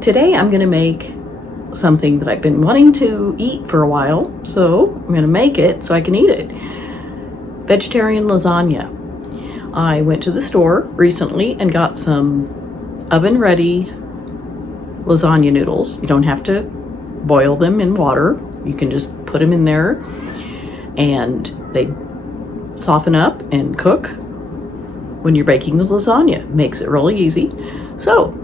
Today I'm going to make something that I've been wanting to eat for a while, so I'm going to make it so I can eat it. Vegetarian lasagna. I went to the store recently and got some oven-ready lasagna noodles. You don't have to boil them in water. You can just put them in there and they soften up and cook when you're baking the lasagna. Makes it really easy. So,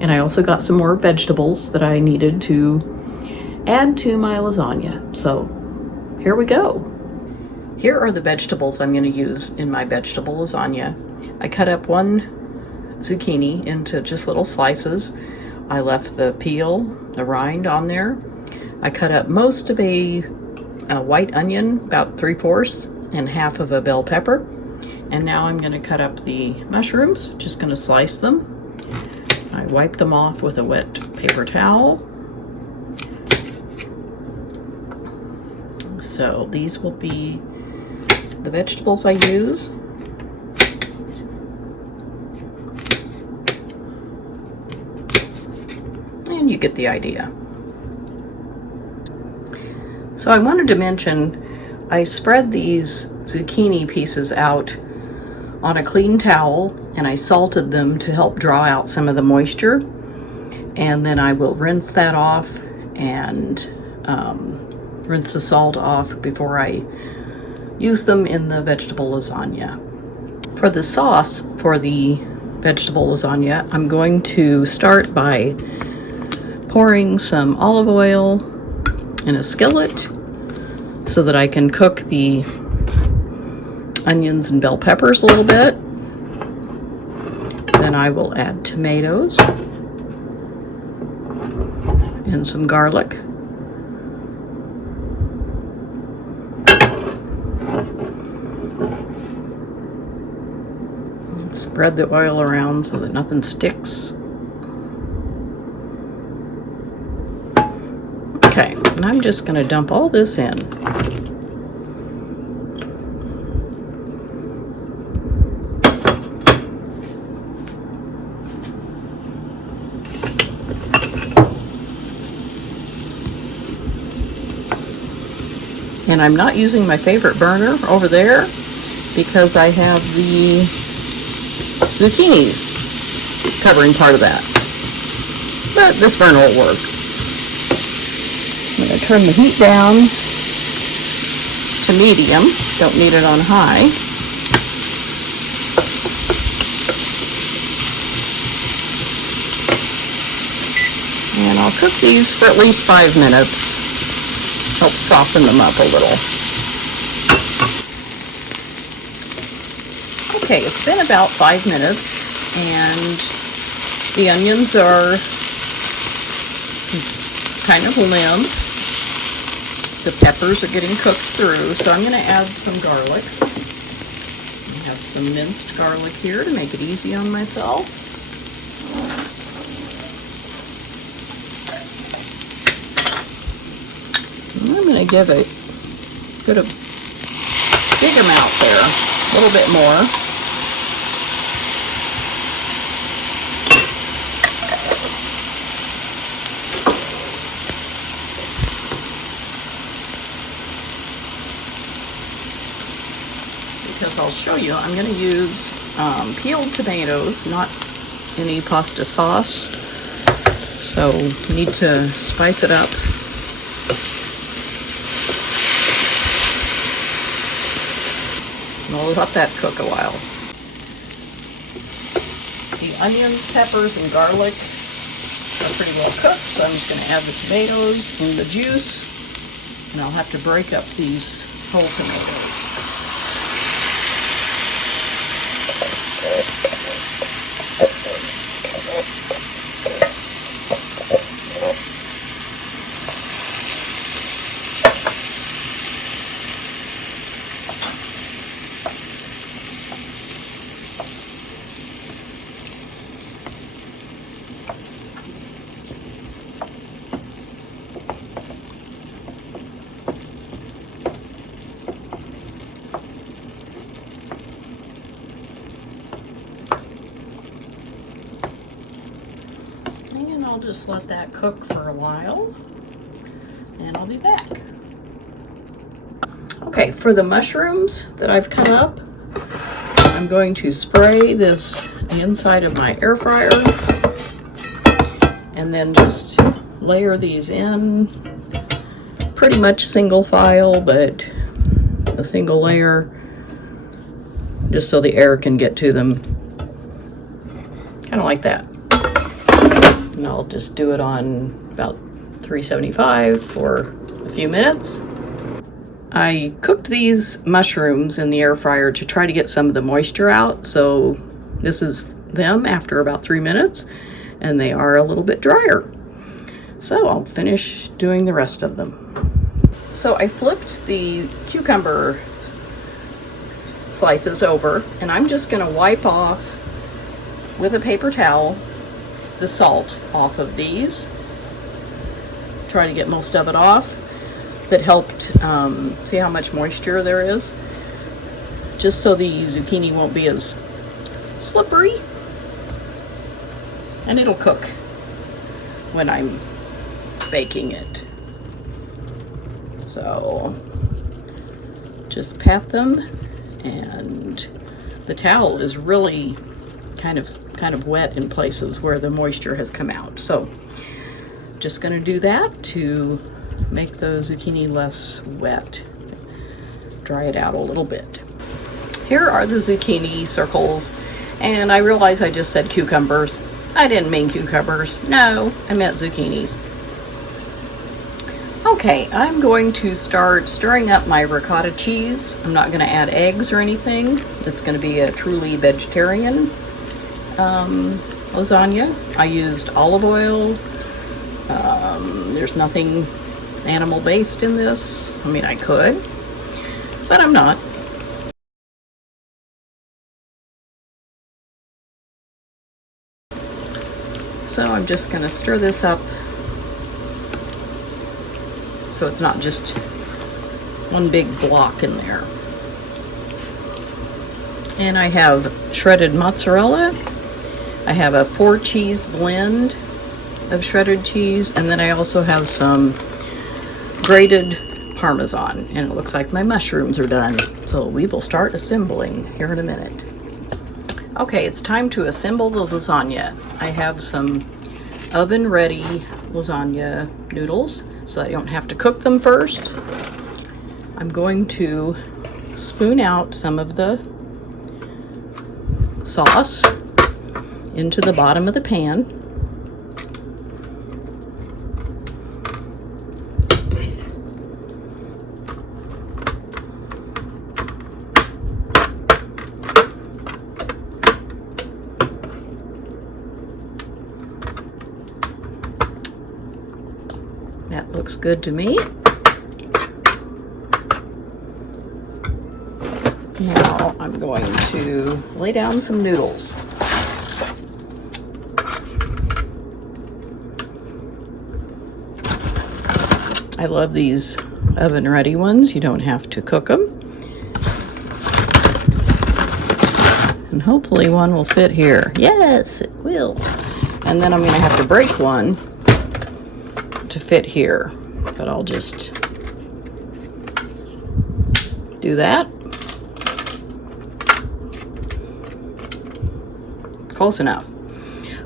and I also got some more vegetables that I needed to add to my lasagna. So here we go. Here are the vegetables I'm going to use in my vegetable lasagna. I cut up one zucchini into just little slices. I left the peel, the rind on there. I cut up most of a white onion, about 3/4, and half of a bell pepper. And now I'm going to cut up the mushrooms, just going to slice them. I wipe them off with a wet paper towel. So these will be the vegetables I use. And you get the idea. So I wanted to mention, I spread these zucchini pieces out on a clean towel and I salted them to help draw out some of the moisture. And then I will rinse that off and rinse the salt off before I use them in the vegetable lasagna. For the sauce for the vegetable lasagna, I'm going to start by pouring some olive oil in a skillet so that I can cook the onions and bell peppers a little bit. Then I will add tomatoes and some garlic. And spread the oil around so that nothing sticks. Okay, and I'm just going to dump all this in. And I'm not using my favorite burner over there because I have the zucchinis covering part of that. But this burner will work. I'm going to turn the heat down to medium. Don't need it on high. And I'll cook these for at least 5 minutes. Help soften them up a little. Okay, it's been about 5 minutes and the onions are kind of limp. The peppers are getting cooked through, so I'm going to add some garlic. I have some minced garlic here to make it easy on myself. I'm going to give a big amount there, a little bit more. Because I'll show you, I'm going to use peeled tomatoes, not any pasta sauce. So need to spice it up. And I'll let that cook a while. The onions, peppers, and garlic are pretty well cooked, so I'm just going to add the tomatoes and the juice. And I'll have to break up these whole tomatoes. And I'll just let that cook for a while, and I'll be back. Okay, for the mushrooms that I've cut up, I'm going to spray the inside of my air fryer and then just layer these in, pretty much single file, but a single layer, just so the air can get to them, kind of like that. And I'll just do it on about 375 for a few minutes. I cooked these mushrooms in the air fryer to try to get some of the moisture out, so this is them after about 3 minutes, and they are a little bit drier. So I'll finish doing the rest of them. So I flipped the cucumber slices over, and I'm just going to wipe off with a paper towel the salt off of these. Try to get most of it off. That helped see how much moisture there is, just so the zucchini won't be as slippery, and it'll cook when I'm baking it. So just pat them, and the towel is really kind of wet in places where the moisture has come out. So just going to do that to make the zucchini less wet. Dry it out a little bit. Here are the zucchini circles, and I realize I just said cucumbers. I didn't mean cucumbers. No, I meant zucchinis. Okay, I'm going to start stirring up my ricotta cheese. I'm not going to add eggs or anything. It's going to be a truly vegetarian lasagna. I used olive oil. There's nothing animal based in this. I mean, I could, but I'm not. So I'm just going to stir this up so it's not just one big block in there. And I have shredded mozzarella. I have a 4-cheese blend of shredded cheese, and then I also have some grated Parmesan, and it looks like my mushrooms are done. So we will start assembling here in a minute. Okay, it's time to assemble the lasagna. I have some oven ready lasagna noodles, so I don't have to cook them first. I'm going to spoon out some of the sauce into the bottom of the pan. That looks good to me. Now I'm going to lay down some noodles. I love these oven ready ones. You don't have to cook them. And hopefully one will fit here. Yes, it will. And then I'm going to have to break one to fit here, but I'll just do that. Close enough.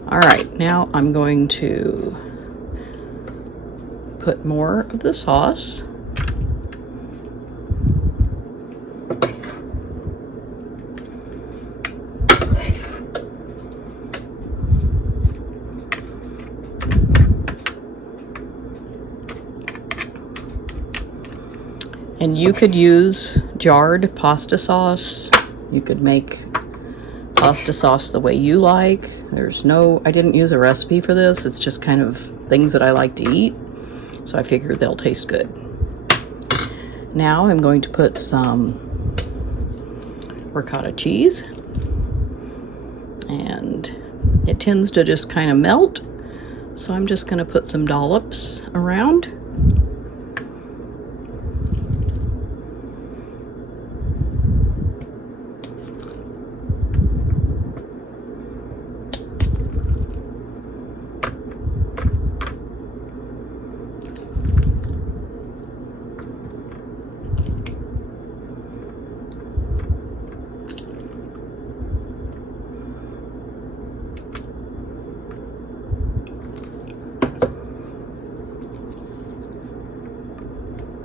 All right, now I'm going to put more of the sauce. And you could use jarred pasta sauce. You could make pasta sauce the way you like. I didn't use a recipe for this. It's just kind of things that I like to eat. So I figured they'll taste good. Now I'm going to put some ricotta cheese. And it tends to just kind of melt. So I'm just going to put some dollops around.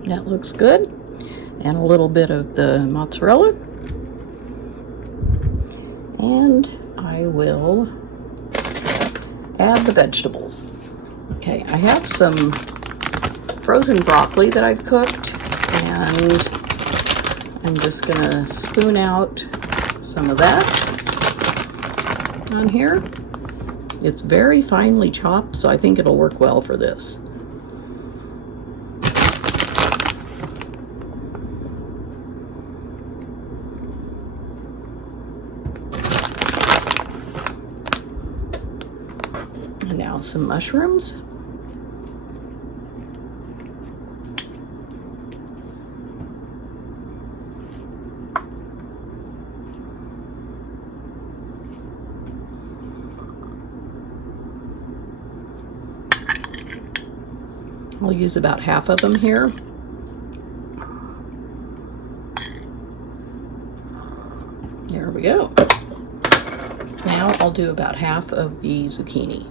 That looks good. And a little bit of the mozzarella. And I will add the vegetables. Okay, I have some frozen broccoli that I've cooked, and I'm just gonna spoon out some of that on here. It's very finely chopped, so I think it'll work well for this. And now some mushrooms. I'll use about half of them here. There we go. Now I'll do about half of the zucchini.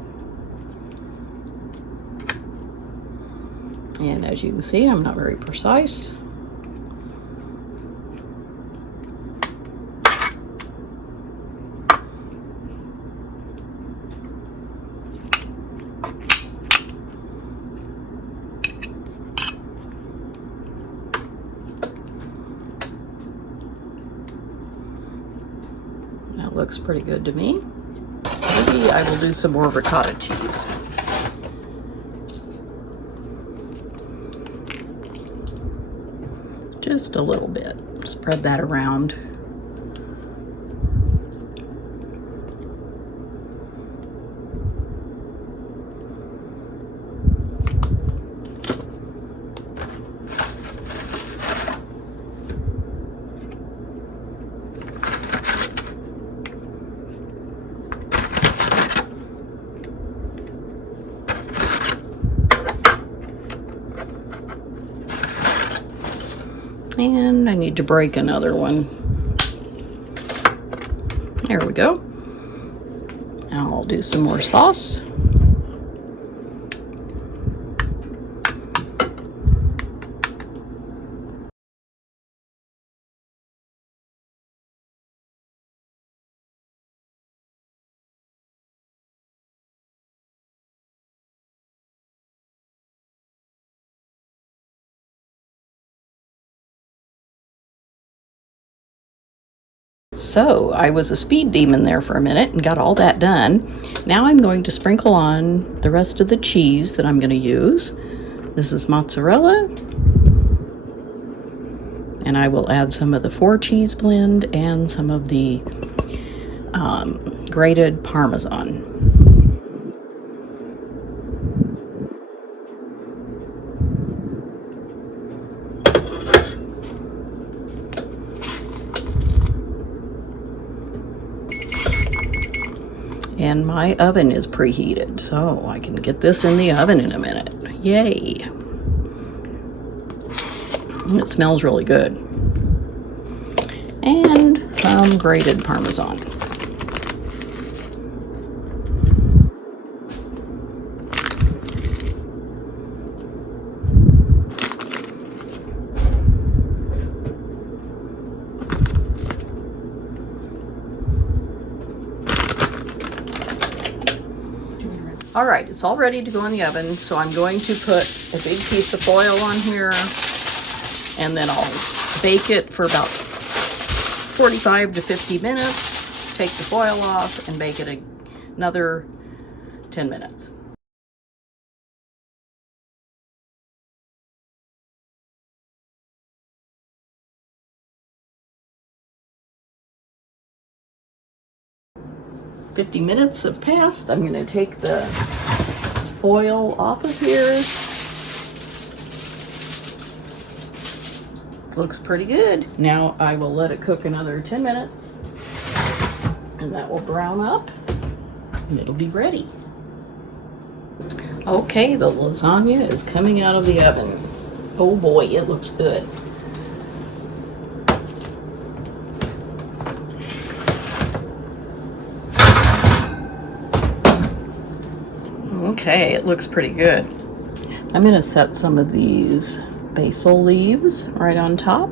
And as you can see, I'm not very precise. That looks pretty good to me. Maybe I will do some more ricotta cheese. Just a little bit. Spread that around. And I need to break another one. There we go. Now I'll do some more sauce. So I was a speed demon there for a minute and got all that done. Now I'm going to sprinkle on the rest of the cheese that I'm going to use. This is mozzarella. And I will add some of the 4-cheese blend and some of the grated Parmesan. And my oven is preheated, so I can get this in the oven in a minute. Yay! It smells really good. And some grated Parmesan. All right, it's all ready to go in the oven, so I'm going to put a big piece of foil on here, and then I'll bake it for about 45 to 50 minutes, take the foil off, and bake it another 10 minutes. "50 minutes have passed. I'm going to take the foil off of here. Looks pretty good. Now I will let it cook another 10 minutes, and that will brown up, and it'll be ready. Okay, the lasagna is coming out of the oven. Oh boy, it looks good. Okay, it looks pretty good. I'm going to set some of these basil leaves right on top.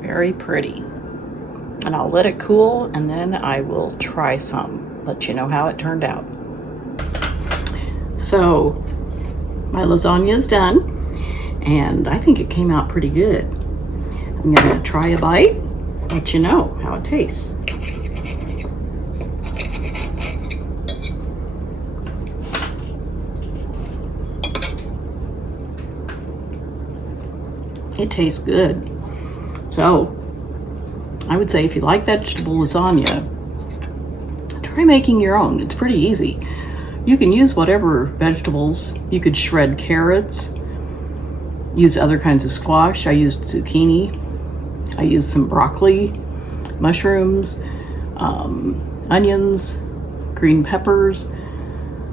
Very pretty. And I'll let it cool, and then I will try some, let you know how it turned out. So my lasagna is done, and I think it came out pretty good. I'm gonna try a bite, let you know how it tastes. It tastes good. So I would say if you like vegetable lasagna, try making your own. It's pretty easy. You can use whatever vegetables. You could shred carrots, use other kinds of squash. I used zucchini. I used some broccoli, mushrooms, onions, green peppers,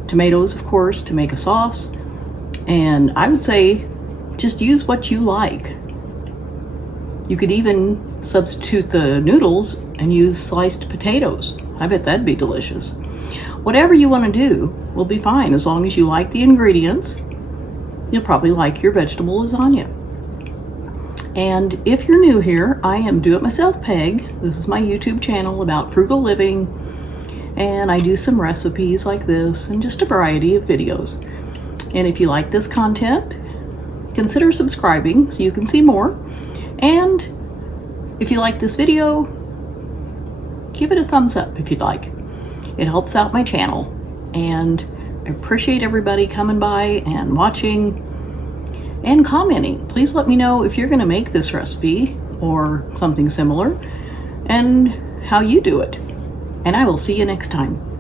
tomatoes, of course, to make a sauce. And I would say just use what you like. You could even substitute the noodles and use sliced potatoes. I bet that'd be delicious. Whatever you want to do will be fine as long as you like the ingredients. You'll probably like your vegetable lasagna. And if you're new here, I am Do It Myself Peg. This is my YouTube channel about frugal living, and I do some recipes like this and just a variety of videos. And if you like this content, consider subscribing so you can see more. And if you like this video, give it a thumbs up if you'd like. It helps out my channel, and I appreciate everybody coming by and watching and commenting. Please let me know if you're going to make this recipe or something similar and how you do it. And I will see you next time.